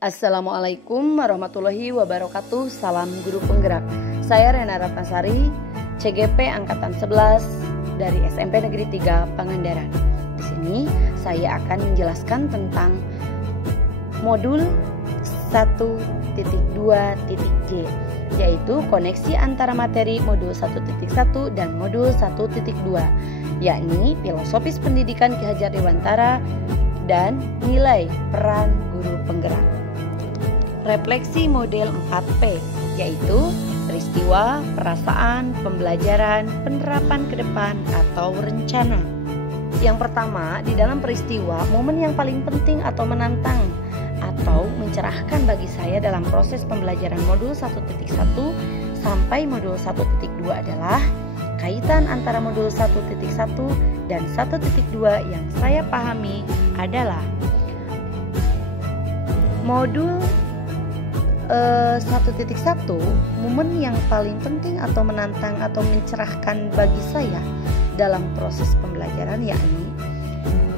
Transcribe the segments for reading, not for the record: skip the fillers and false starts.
Assalamualaikum warahmatullahi wabarakatuh. Salam guru penggerak. Saya Rena Ratnasari, CGP Angkatan 11 dari SMP Negeri 3 Pangandaran. Di sini saya akan menjelaskan tentang modul 1.2.j, yaitu koneksi antara materi modul 1.1 dan modul 1.2, yakni filosofis pendidikan Ki Hajar Dewantara dan nilai peran guru penggerak. Refleksi model 4P, yaitu peristiwa, perasaan, pembelajaran, penerapan ke depan atau rencana. Yang pertama, di dalam peristiwa, momen yang paling penting atau menantang atau mencerahkan bagi saya dalam proses pembelajaran modul 1.1 sampai modul 1.2 adalah kaitan antara modul 1.1 dan 1.2 yang saya pahami adalah modul 1.1, momen yang paling penting atau menantang atau mencerahkan bagi saya dalam proses pembelajaran, yakni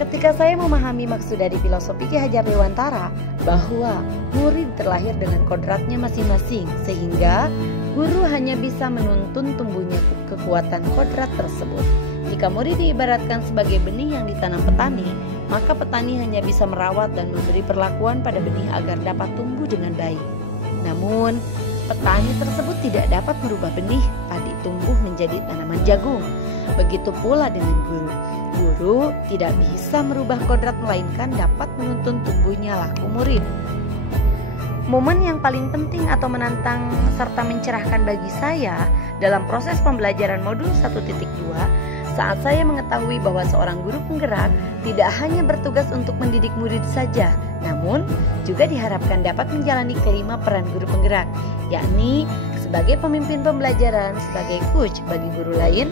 ketika saya memahami maksud dari filosofi Ki Hajar Dewantara bahwa murid terlahir dengan kodratnya masing-masing, sehingga guru hanya bisa menuntun tumbuhnya kekuatan kodrat tersebut. Jika murid diibaratkan sebagai benih yang ditanam petani, maka petani hanya bisa merawat dan memberi perlakuan pada benih agar dapat tumbuh dengan baik. Namun, petani tersebut tidak dapat merubah benih padi tumbuh menjadi tanaman jagung. Begitu pula dengan guru. Guru tidak bisa merubah kodrat, melainkan dapat menuntun tumbuhnya laku murid. Momen yang paling penting atau menantang serta mencerahkan bagi saya dalam proses pembelajaran modul 1.2 saat saya mengetahui bahwa seorang guru penggerak tidak hanya bertugas untuk mendidik murid saja, namun juga diharapkan dapat menjalani kelima peran guru penggerak, yakni sebagai pemimpin pembelajaran, sebagai coach bagi guru lain,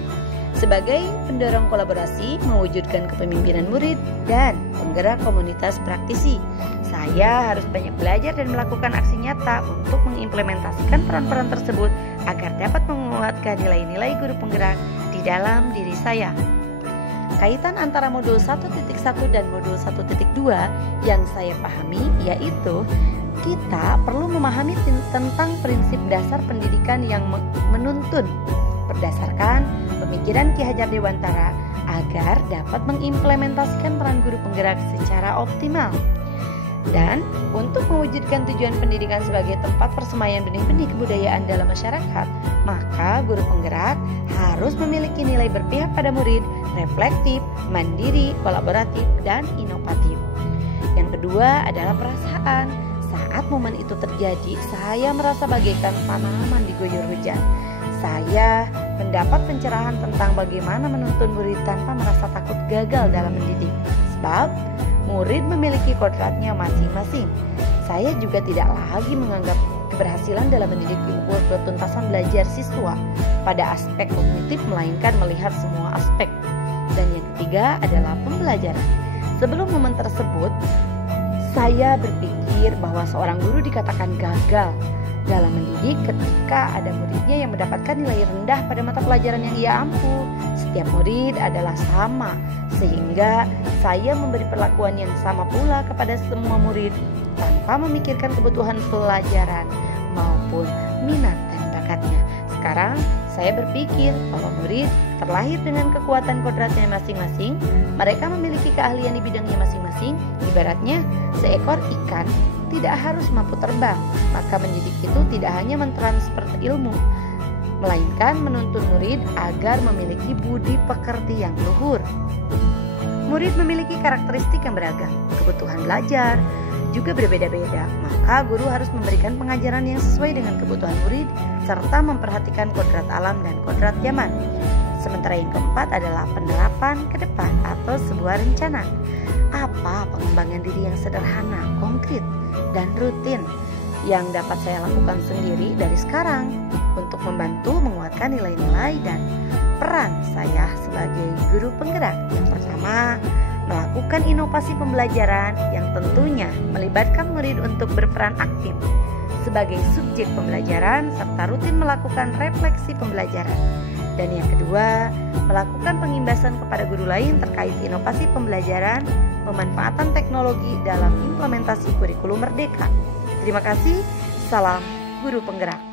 sebagai pendorong kolaborasi, mewujudkan kepemimpinan murid, dan penggerak komunitas praktisi. Saya harus banyak belajar dan melakukan aksi nyata untuk mengimplementasikan peran-peran tersebut agar dapat menguatkan nilai-nilai guru penggerak di dalam diri saya. Kaitan antara modul 1.1 dan modul 1.2 yang saya pahami yaitu kita perlu memahami tentang prinsip dasar pendidikan yang menuntun berdasarkan pemikiran Ki Hajar Dewantara agar dapat mengimplementasikan peran guru penggerak secara optimal. Dan untuk mewujudkan tujuan pendidikan sebagai tempat persemaian benih-benih kebudayaan dalam masyarakat, maka guru penggerak harus memiliki nilai berpihak pada murid, reflektif, mandiri, kolaboratif, dan inovatif. Yang kedua adalah perasaan. Saat momen itu terjadi, saya merasa bagaikan tanaman diguyur hujan. Saya mendapat pencerahan tentang bagaimana menuntun murid tanpa merasa takut gagal dalam mendidik. Sebab murid memiliki kodratnya masing-masing. Saya juga tidak lagi menganggap keberhasilan dalam mendidik ukur ketuntasan belajar siswa pada aspek kognitif, melainkan melihat semua aspek. Dan yang ketiga adalah pembelajaran. Sebelum momen tersebut, saya berpikir bahwa seorang guru dikatakan gagal dalam mendidik ketika ada muridnya yang mendapatkan nilai rendah pada mata pelajaran yang ia ampu. Setiap murid adalah sama, sehingga saya memberi perlakuan yang sama pula kepada semua murid tanpa memikirkan kebutuhan pelajaran maupun minat dan bakatnya. Sekarang saya berpikir bahwa murid terlahir dengan kekuatan kodratnya masing-masing. Mereka memiliki keahlian di bidangnya masing-masing. Ibaratnya seekor ikan tidak harus mampu terbang, maka mendidik itu tidak hanya mentransfer ilmu, melainkan menuntun murid agar memiliki budi pekerti yang luhur. Murid memiliki karakteristik yang beragam, kebutuhan belajar juga berbeda-beda, maka guru harus memberikan pengajaran yang sesuai dengan kebutuhan murid serta memperhatikan kodrat alam dan kodrat zaman. Sementara yang keempat adalah penerapan ke depan atau sebuah rencana. Apa pengembangan diri yang sederhana, konkret, dan rutin yang dapat saya lakukan sendiri dari sekarang untuk membantu menguatkan nilai-nilai dan peran saya sebagai guru penggerak. Yang pertama, melakukan inovasi pembelajaran yang tentunya melibatkan murid untuk berperan aktif sebagai subjek pembelajaran serta rutin melakukan refleksi pembelajaran. Dan yang kedua, melakukan pengimbasan kepada guru lain terkait inovasi pembelajaran, pemanfaatan teknologi dalam implementasi kurikulum merdeka. Terima kasih. Salam Guru Penggerak.